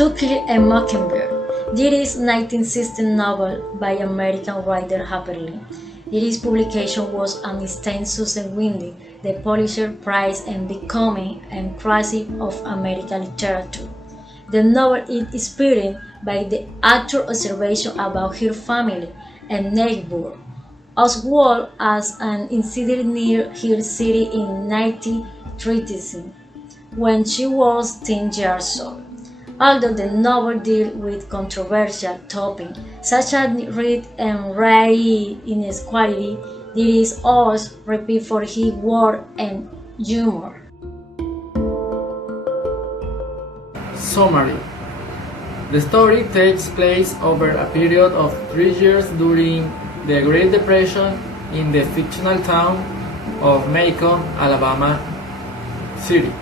To Kill a Mockingbird. This is 1960 novel by American writer Harper Lee. This publication was an instant success, winning the Pulitzer Prize and becoming a classic of American literature. The novel is inspired by the author's observation about her family and neighbor, as well as an incident near her city in 1936 when she was 10 years old. Although the novel deals with controversial topics such as race and race inequality, there is also repeat for his work and humor. Summary. The story takes place over a period of 3 years during the Great Depression in the fictional town of Macon, Alabama City.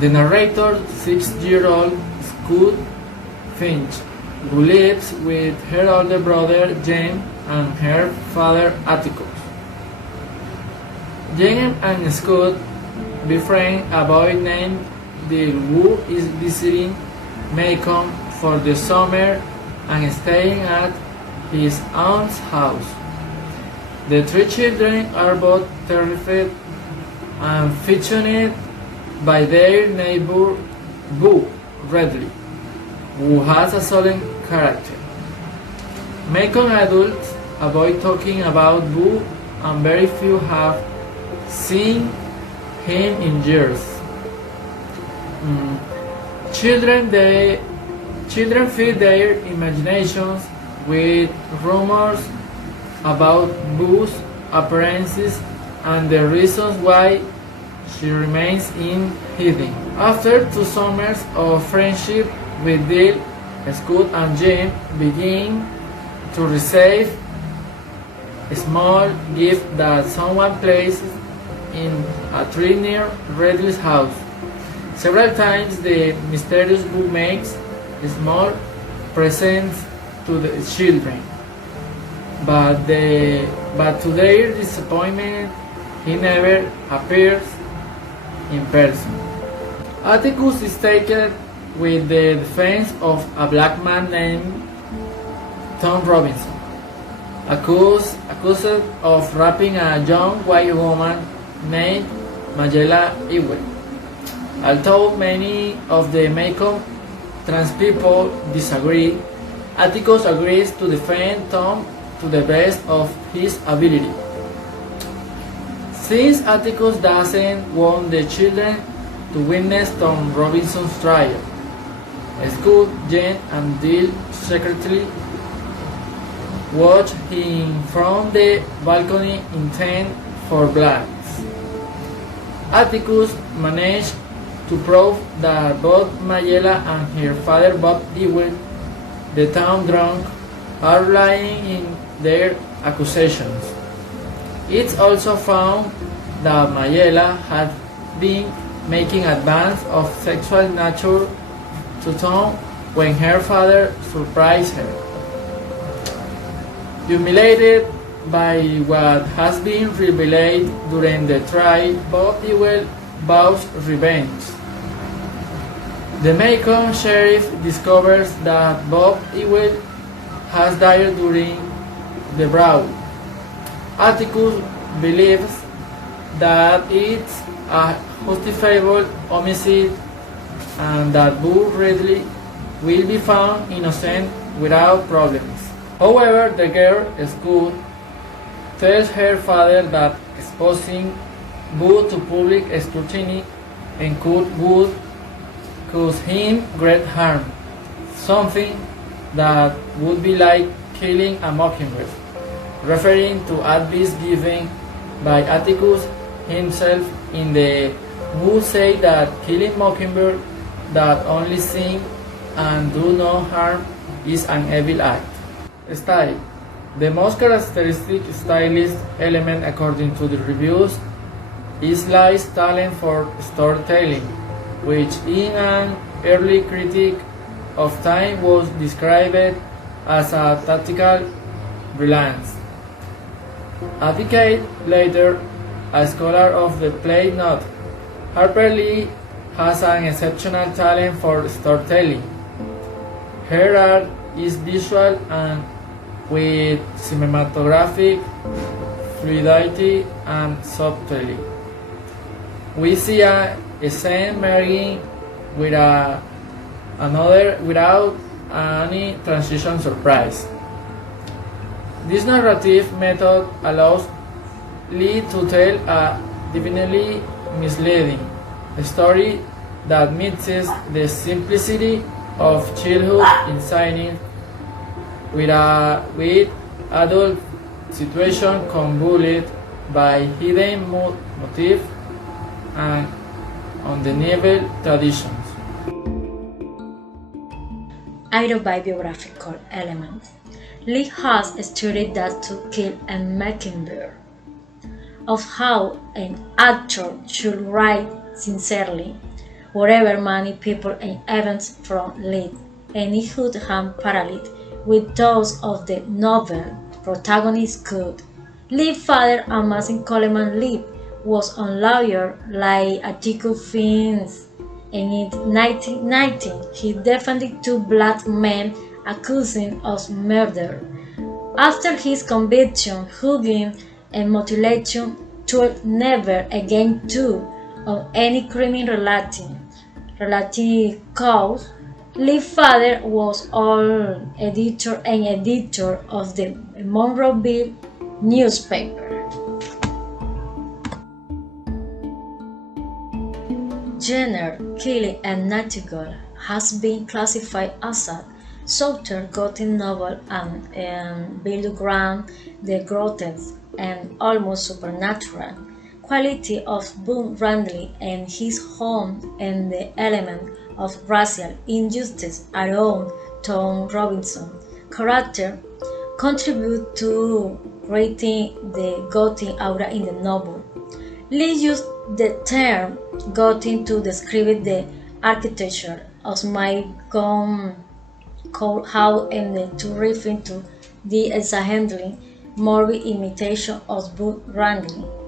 The narrator, 6-year-old Scott Finch, who lives with her older brother Jaime and her father Atticus. Jaime and Scott befriend a boy named Dale who is visiting Macon for the summer and staying at his aunt's house. The three children are both terrified and fascinated by their neighbor Boo Redley, who has a solemn character. Macon adults avoid talking about Boo and very few have seen him in years. Children feed their imaginations with rumors about Boo's appearances and the reasons why she remains in hiding. After 2 summers of friendship with Dale, Scott and Jaime begin to receive a small gift that someone places in a tree near Redley's house. Several times the mysterious Boo makes small presents to the children, but to their disappointment, he never appears in person. Atticus is taken with the defense of a black man named Tom Robinson, accused of raping a young white woman named Mayela Ewell. Although many of the Macon trans people disagree, Atticus agrees to defend Tom to the best of his ability. Since Atticus doesn't want the children to witness Tom Robinson's trial, Scott, Jaime, and Dale secretly watch him from the balcony intent for blacks. Atticus managed to prove that both Mayela and her father Bob Ewell, the town drunk, are lying in their accusations. It's also found that Mayela had been making advances of sexual nature to Tom when her father surprised her. Humiliated by what has been revealed during the trial, Bob Ewell vows revenge. The Macon sheriff discovers that Bob Ewell has died during the brawl. Atticus believes that it's a justifiable homicide and that Boo Redley will be found innocent without problems. However, the girl, Scott, tells her father that exposing Boo to public scrutiny would cause him great harm, something that would be like killing a mockingbird, referring to advice given by Atticus himself in the Who say that killing mockingbird that only sing and do no harm is an evil act. Style. The most characteristic stylist element according to the reviews is Leigh's talent for storytelling, which in an early critique of time was described as a tactical brilliance. A decade later, a scholar of the play noted, Harper Lee has an exceptional talent for storytelling. Her art is visual and with cinematographic fluidity and subtlety. We see a scene marrying with another without any transition surprise. This narrative method allows Lee to tell a divinely misleading story that mixes the simplicity of childhood insight with adult situation convoluted by hidden motifs and undeniable traditions. Autobiographical elements. Lee has studied that to kill a mockingbird, of how an actor should write sincerely, wherever many people and events from Lee, and it would have paralleled with those of the novel protagonist could. Lee's father, Amazing Coleman Lee, was a lawyer like Atticus Finch, and in 1919 he defended two black men accused of murder. After his conviction, hugging and mutilation told never again to on any crime-related cause. Lee's father was all editor and editor of the Monroeville newspaper. Genre, Killing a Nightingale has been classified as a Southern Gothic novel and built around the grotesque and almost supernatural quality of Boone Randley and his home and the element of racial injustice around Tom Robinson's character contribute to creating the Gothic aura in the novel. Lee used the term Gothic to describe the architecture of my courthouse and to refer to the exaggeratingly morbid imitation of Boone Randley.